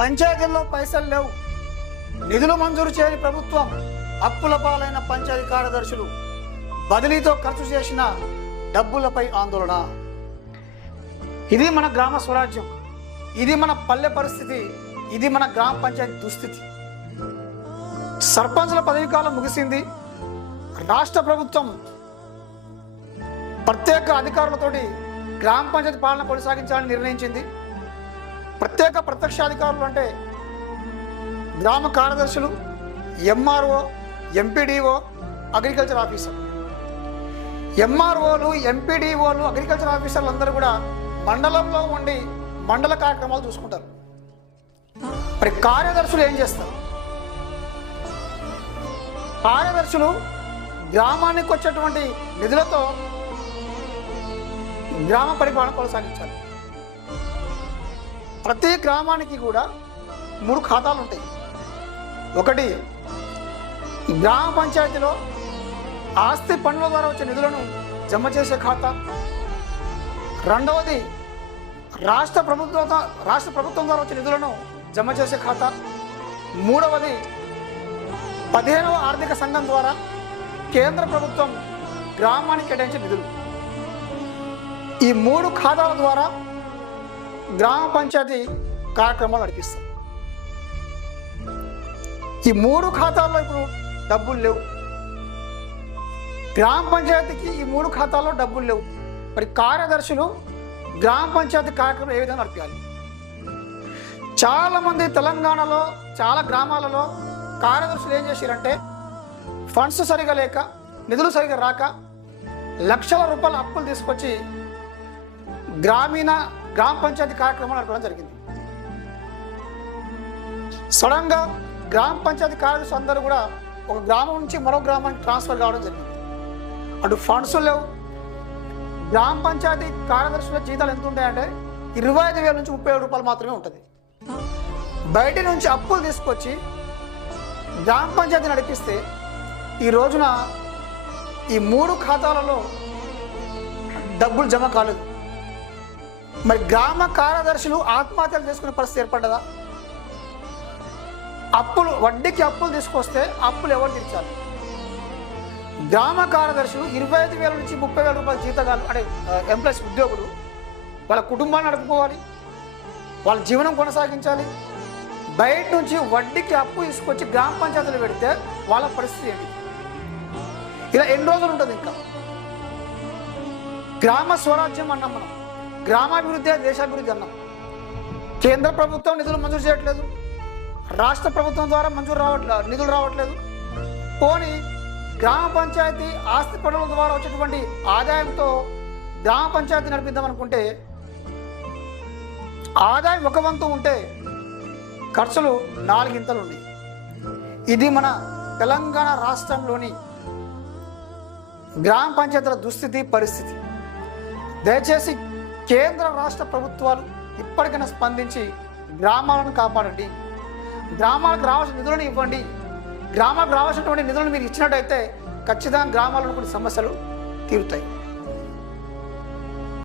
పంచాయతీల్లో పైసలు లేవు, నిధులు మంజూరు చేయని ప్రభుత్వం, అప్పుల పాలైన పంచాయతీ కార్యదర్శులు, బదిలీతో ఖర్చు చేసిన డబ్బులపై ఆందోళన. ఇది మన గ్రామ స్వరాజ్యం, ఇది మన పల్లె పరిస్థితి, ఇది మన గ్రామ పంచాయతీ దుస్థితి. సర్పంచుల పదవీ కాలం ముగిసింది. రాష్ట్ర ప్రభుత్వం ప్రత్యేక అధికారులతోటి గ్రామ పంచాయతీ పాలన కొనసాగించాలని నిర్ణయించింది. ప్రత్యక్ష అధికారులు అంటే గ్రామ కార్యదర్శులు, ఎంఆర్ఓ, ఎంపీడీఓ, అగ్రికల్చర్ ఆఫీసర్. ఎంఆర్ఓలు, ఎంపీడీఓలు, అగ్రికల్చర్ ఆఫీసర్లు అందరూ కూడా మండలంలో ఉండి మండల కార్యక్రమాలు చూసుకుంటారు. మరి కార్యదర్శులు ఏం చేస్తారు? కార్యదర్శులు గ్రామానికి వచ్చేటువంటి నిధులతో గ్రామ పరిపాలన కొనసాగించాలి. ప్రతి గ్రామానికి కూడా 3 ఖాతాలు ఉంటాయి. ఒకటి గ్రామ పంచాయతీలో ఆస్తి పన్నుల ద్వారా వచ్చే నిధులను జమ చేసే ఖాతా. రెండవది రాష్ట్ర ప్రభుత్వం ద్వారా వచ్చే నిధులను జమ చేసే ఖాతా. మూడవది 15వ ఆర్థిక సంఘం ద్వారా కేంద్ర ప్రభుత్వం గ్రామానికి కేటాయించే నిధులు. ఈ 3 ఖాతాల ద్వారా గ్రామ పంచాయతీ కార్యక్రమాలు నడిపిస్తాం. ఈ 3 ఖాతాల్లో ఇప్పుడు డబ్బులు లేవు. గ్రామ పంచాయతీకి ఈ 3 ఖాతాల్లో డబ్బులు లేవు. మరి కార్యదర్శులు గ్రామ పంచాయతీ కార్యక్రమం ఏ విధంగా నడిపించాలి? చాలామంది తెలంగాణలో చాలా గ్రామాలలో కార్యదర్శులు ఏం చేశారంటే ఫండ్స్ సరిగా లేక, నిధులు సరిగా రాక లక్షల రూపాయల అప్పులు తీసుకొచ్చి గ్రామ పంచాయతీ కార్యక్రమాలు నడపడం జరిగింది. సడన్గా గ్రామ పంచాయతీ కార్యదర్శులు అందరూ కూడా ఒక గ్రామం నుంచి మరో గ్రామానికి ట్రాన్స్ఫర్ కావడం జరిగింది. అటు ఫండ్స్ లేవు. గ్రామ పంచాయతీ కార్యదర్శుల జీతాలు ఎంత ఉంటాయంటే 25,000 నుంచి 30,000 రూపాయలు మాత్రమే ఉంటుంది. బయట నుంచి అప్పులు తీసుకొచ్చి గ్రామ పంచాయతీ నడిపిస్తే ఈ రోజున ఈ 3 ఖాతాలలో డబ్బులు జమ కాలేదు. మరి గ్రామ కార్యదర్శులు ఆత్మహత్యలు చేసుకునే పరిస్థితి ఏర్పడ్డదా? వడ్డీకి అప్పులు తీసుకొస్తే అప్పులు ఎవరు తీర్చాలి? గ్రామ కార్యదర్శులు 25,000 నుంచి 30,000 రూపాయల జీతగాలు అంటే ఎంప్లాయీస్, ఉద్యోగులు వాళ్ళ కుటుంబాన్ని నడుపుకోవాలి, వాళ్ళ జీవనం కొనసాగించాలి. బయట నుంచి వడ్డీకి అప్పు తీసుకొచ్చి గ్రామ పంచాయతీలు పెడితే వాళ్ళ పరిస్థితి ఏంటి? ఇలా ఎన్ని రోజులు ఉంటుంది? ఇంకా గ్రామ స్వరాజ్యం అన్నాం మనం, గ్రామాభివృద్ధి దేశాభివృద్ధి అన్నాం. కేంద్ర ప్రభుత్వం నిధులు మంజూరు చేయట్లేదు, రాష్ట్ర ప్రభుత్వం ద్వారా నిధులు రావట్లేదు. పోనీ గ్రామ పంచాయతీ ఆస్తి పన్నుల ద్వారా వచ్చేటువంటి ఆదాయంతో గ్రామ పంచాయతీ నడిపిద్దాం అనుకుంటే ఆదాయం 1 వంతు ఉంటే ఖర్చులు 4 ఇంతలు ఉన్నాయి. ఇది మన తెలంగాణ రాష్ట్రంలోని గ్రామ పంచాయతీల దుస్థితి, పరిస్థితి. దయచేసి కేంద్ర రాష్ట్ర ప్రభుత్వాలు ఇప్పటికైనా స్పందించి గ్రామాలను కాపాడండి. గ్రామాలకు రావాల్సిన నిధులను ఇవ్వండి. గ్రామాలకు రావాల్సినటువంటి నిధులను మీరు ఇచ్చినట్టయితే ఖచ్చితంగా గ్రామాల్లో కొన్ని సమస్యలు తీరుతాయి.